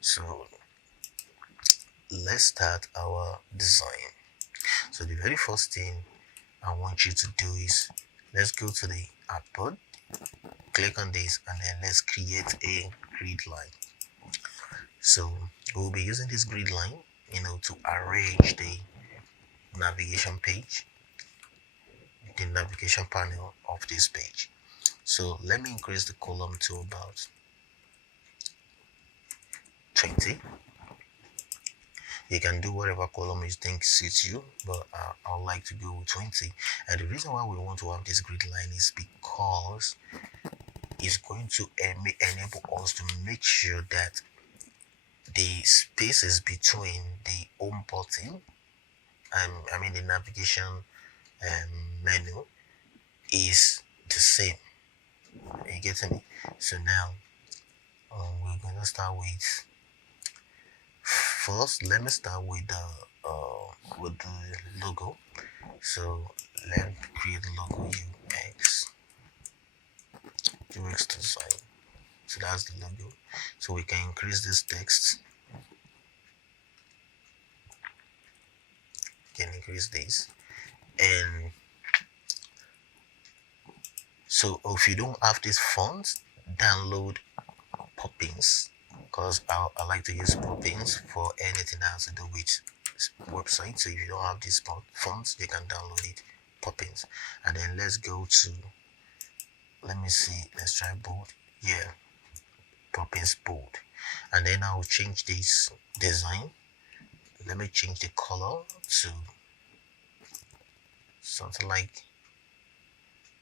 So let's start our design. So the very first thing I want you to do is, let's go to the artboard, click on this, and then let's create a grid line. So we'll be using this grid line, to arrange the navigation page, the navigation panel of this page. So let me increase the column to about 20. You can do whatever column you think suits you, but I would like to go with 20. And the reason why we want to have this grid line is because it's going to enable us to make sure that the spaces between the home button and the navigation menu is the same. Are you getting me? So now we're going to start with, first let me start with the logo. So let's create the logo UX design. So that's the logo. So we can increase this text. Can increase this. And so if you don't have this font, download Poppins, because I like to use Poppins for anything that has to do with website. So if you don't have these fonts, you can download it, Poppins. And then let's go to, let me see, let's try bold. Yeah, Poppins bold. And then I'll change this design. Let me change the color to something like,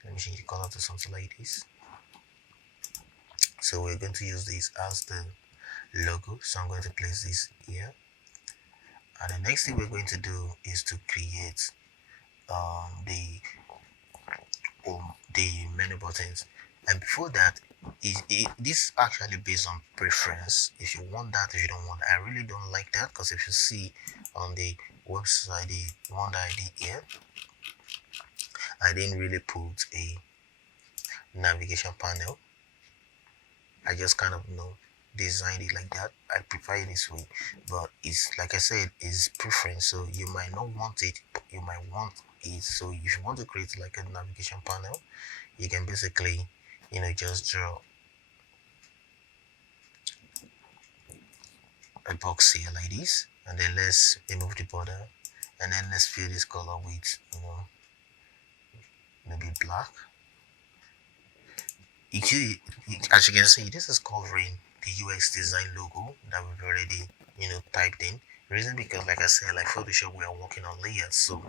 let me change the color to something like this. So we're going to use this as the logo. So I'm going to place this here. And the next thing we're going to do is to create the menu buttons. And before that, this actually based on preference. If you want that, if you don't want, I really don't like that, because if you see on the website, the one that I did here, I didn't really put a navigation panel. I just kind of designed it like that. I prefer it this way, but it's like I said, it's preference. So you might not want it, you might want it. So if you want to create like a navigation panel, you can basically just draw a box here like this, and then let's remove the border, and then let's fill this color with maybe black. As you can see, this is covering the UX design logo that we've already typed in. Reason because, like I said, like Photoshop, we are working on layers. So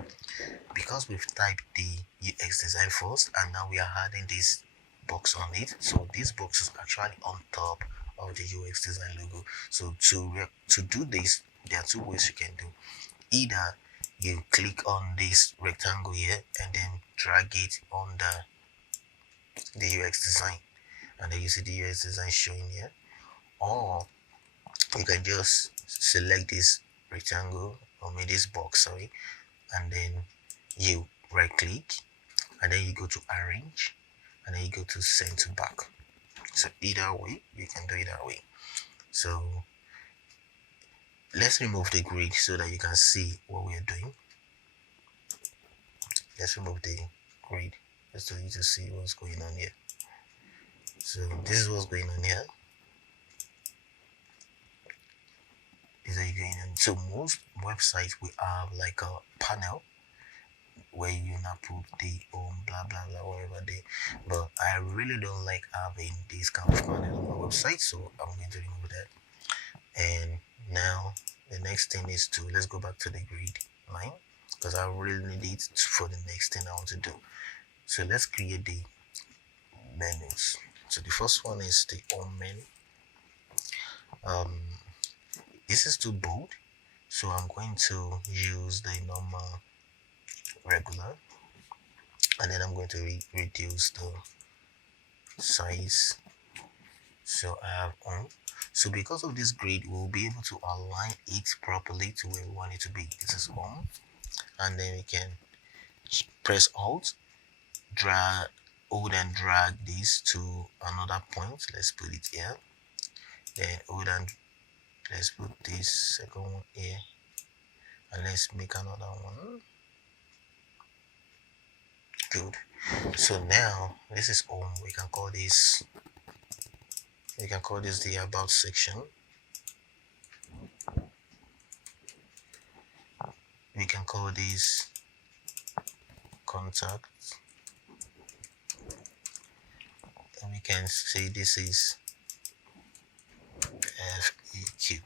because we've typed the UX design first, and now we are adding this box on it, so this box is actually on top of the UX design logo. So to do this, there are two ways you can do. Either you click on this rectangle here and then drag it on the UX design, and then you see the UX design showing here, or you can just select this rectangle, or maybe this box, sorry, and then you right click, and then you go to arrange, and then you go to send to back. So either way, you can do it that way. So let's remove the grid so that you can see what we are doing. Let's remove the grid just so you to see what's going on here. So this is what's going on here. These are going on. So most websites we have like a panel where you now put the blah blah blah whatever they, but I really don't like having this kind of panel on my website, so I'm going to remove that. And now the next thing is to, let's go back to the grid line, because I really need it for the next thing I want to do. So let's create the menus. So the first one is the home menu. This is too bold, so I'm going to use the normal regular, and then I'm going to reduce the size. So I have on. So because of this grid, we'll be able to align it properly to where we want it to be. This is on, and then we can press Alt, drag, hold and drag this to another point. Let's put it here. Then hold and Let's put this second one here, and let's make another one. Good. So now this is home. We can call this the about section. We can call this contact, and we can say this is FAQ.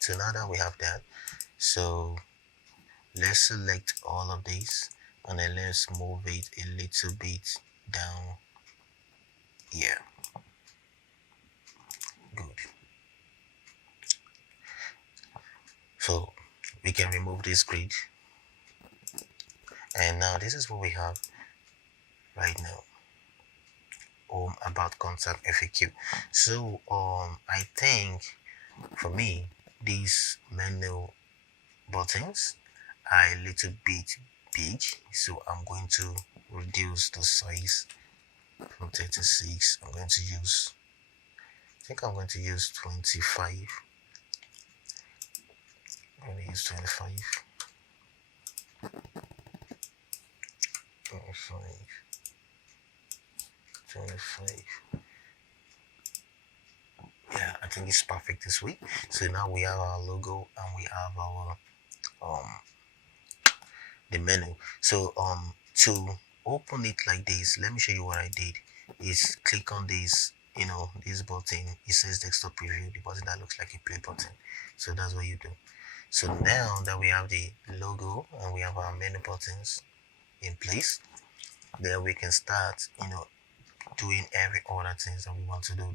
So now that we have that, so let's select all of these, and then let's move it a little bit down here. Good. So we can remove this grid, and now this is what we have right now. Home, about, contact, FAQ. So I think for me these menu buttons are a little bit big, so I'm going to reduce the size from 36. I'm going to use 25. I'm going to use 25. 25. 25. Yeah, I think it's perfect this way. So now we have our logo, and we have our um the menu. So to open it like this, let me show you what I did. Is click on this, this button. It says desktop preview, the button that looks like a play button. So that's what you do. So now that we have the logo and we have our menu buttons in place, then we can start doing every other things that we want to do.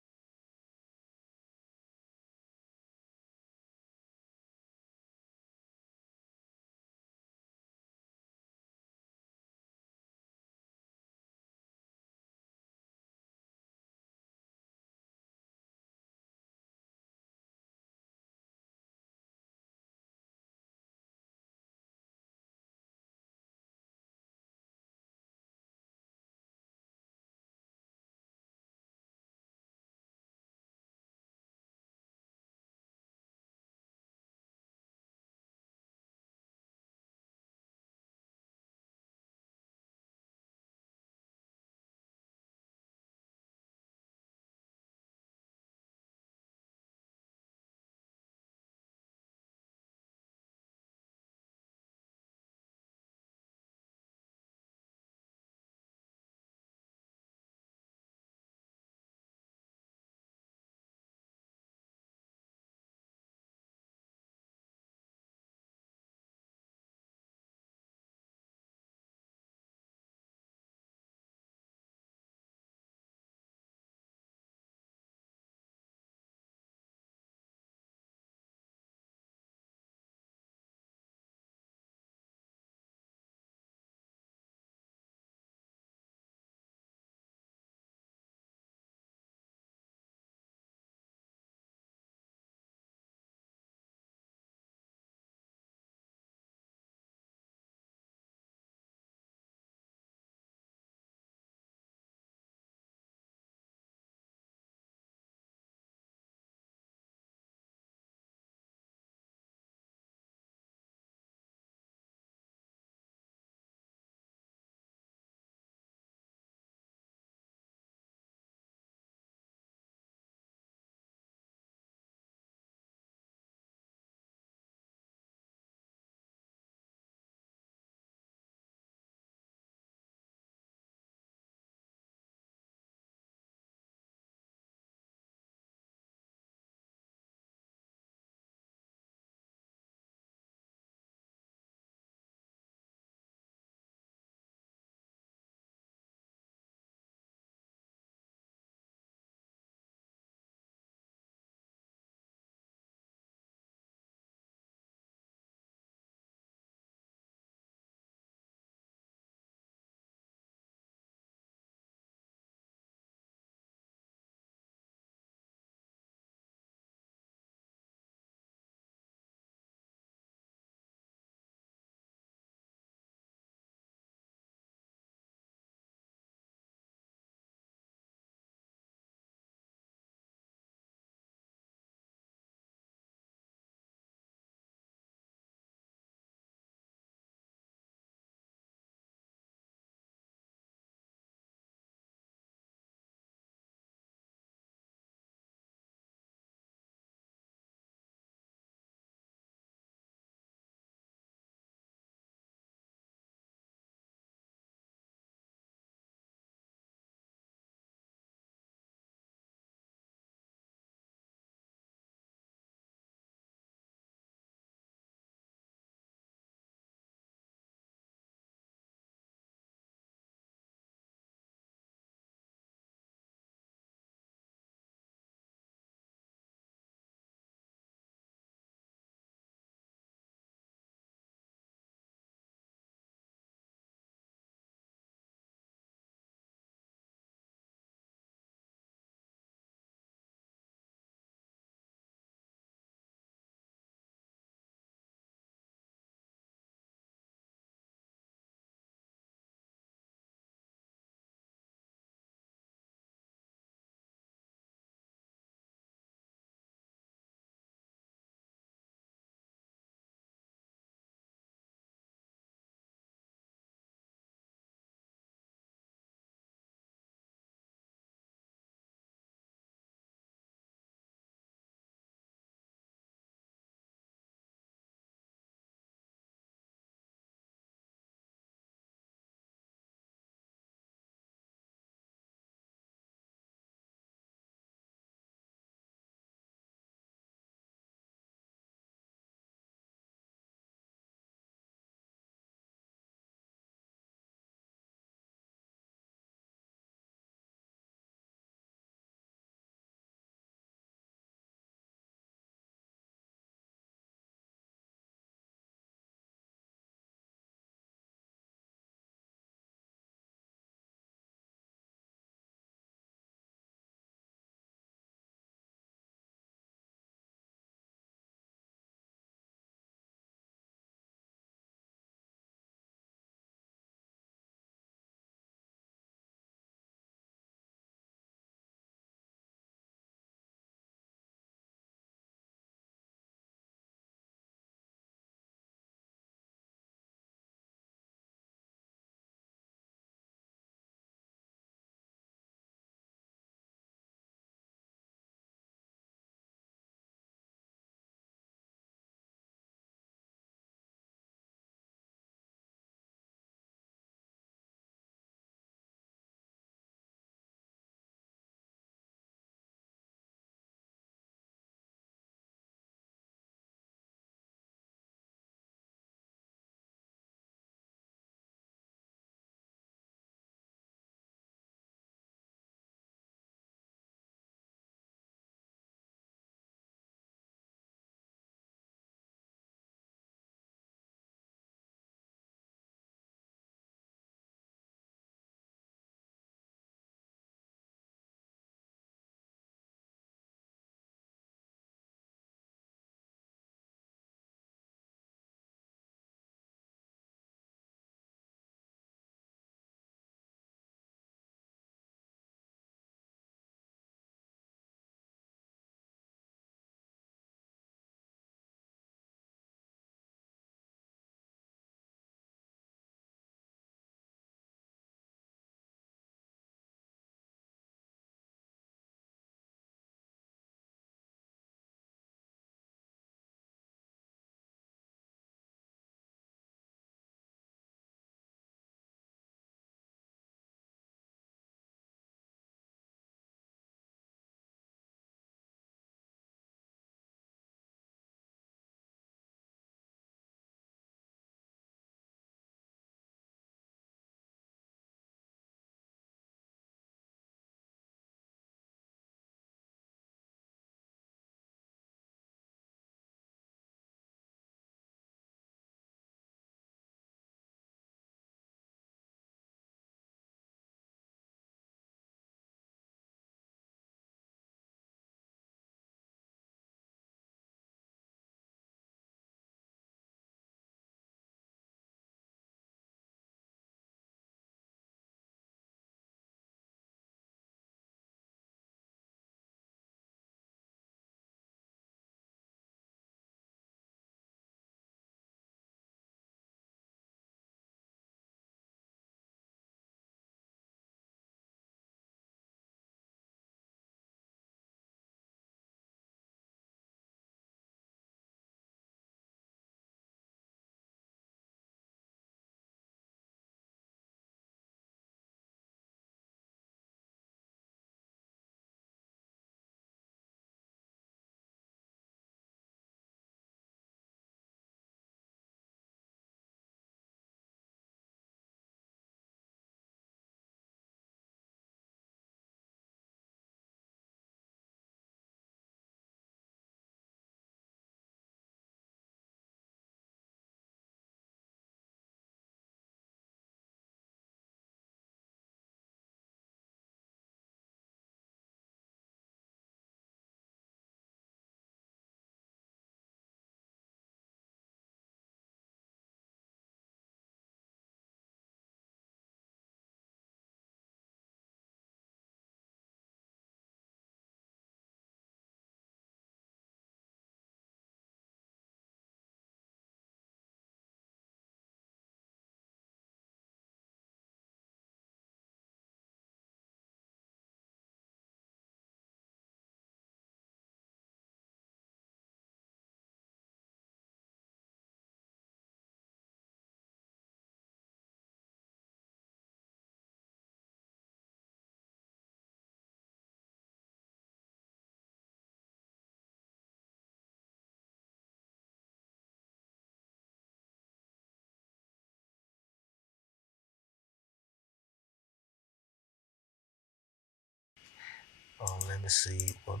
let me see what,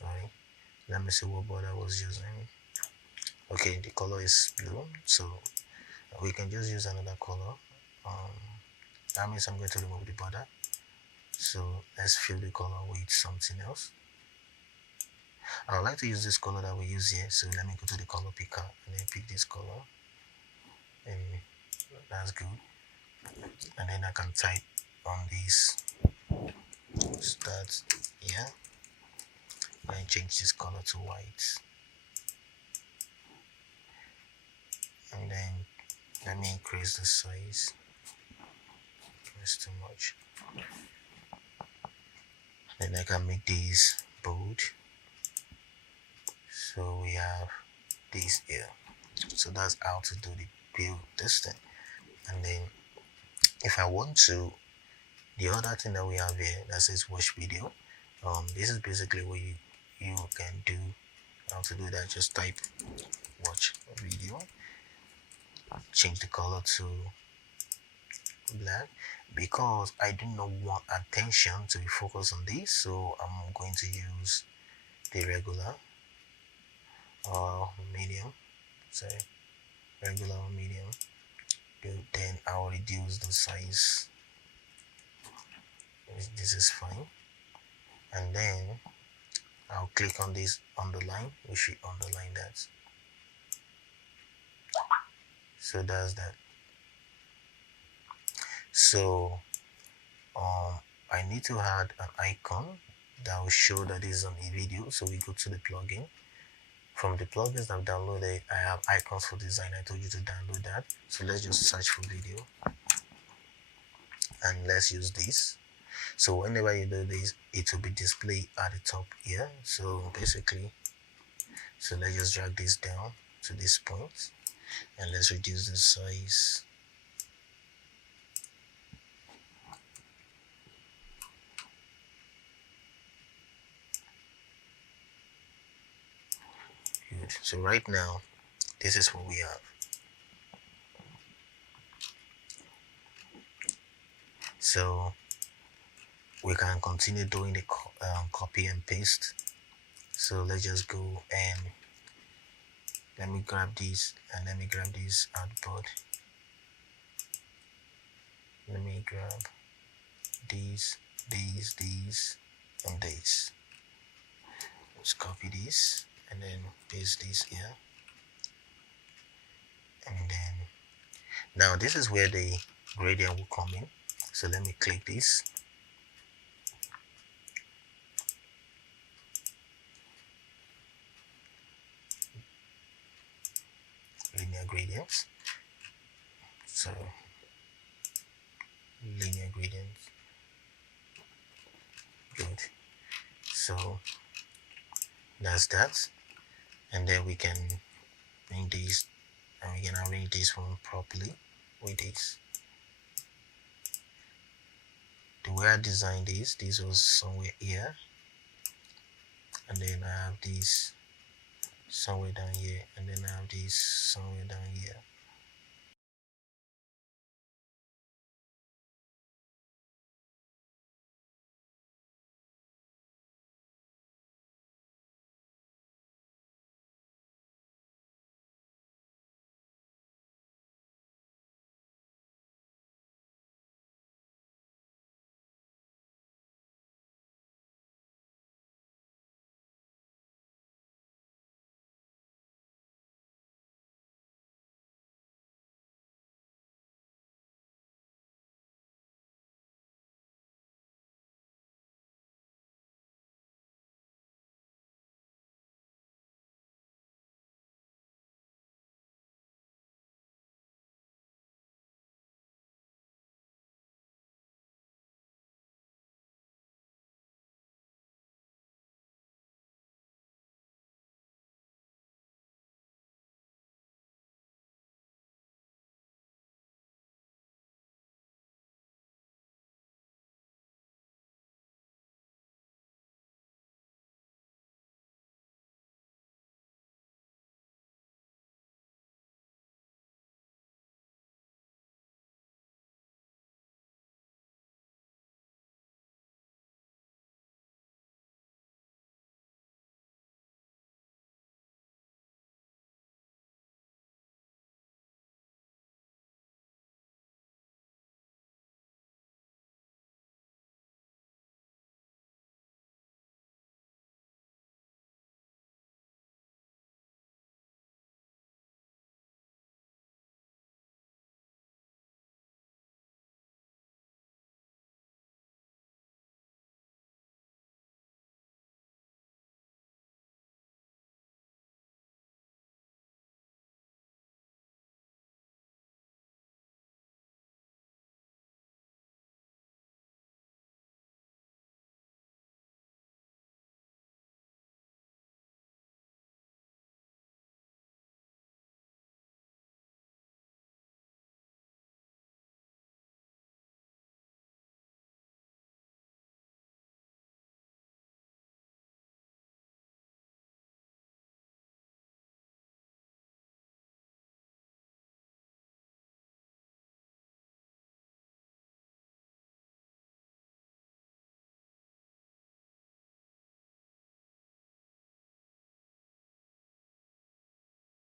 sorry, let me see what board I was using. Okay, the color is blue, so we can just use another color. That means I'm going to remove the border, so let's fill the color with something else. I would like to use this color that we use here, so let me go to the color picker and then pick this color, and that's good. And then I can type on this, start here, and change this color to white, and then let me increase the size. It's too much. Then I can make these bold, so we have this here. So that's how to do the build this thing. And then if I want to, the other thing that we have here that says watch video, this is basically what you can do. How to do that, just type watch video, change the color to black, because I do not want attention to be focused on this, so I'm going to use the regular or medium, sorry, regular or medium. Good, then I'll reduce the size. This is fine, and then I'll click on this underline. We should underline that. So that's that. So I need to add an icon that will show that is on a video. So we go to the plugin. From the plugins I've downloaded, I have icons for design. I told you to download that. So let's just search for video, and let's use this. So whenever you do this, it will be displayed at the top here. So basically, so let's just drag this down to this point, and let's reduce the size. Good. So right now, this is what we have. So we can continue doing the copy and paste. So let's just go and let me grab this, and let me grab this outboard. Let me grab these, and these. Let's copy this and then paste this here. And then now this is where the gradient will come in. So let me click this. Linear gradients. So linear gradients. Good. So that's that. And then we can make these, and we can arrange this one properly with this. The way I designed this was somewhere here, and then I have this somewhere down here, and then I have this somewhere down here.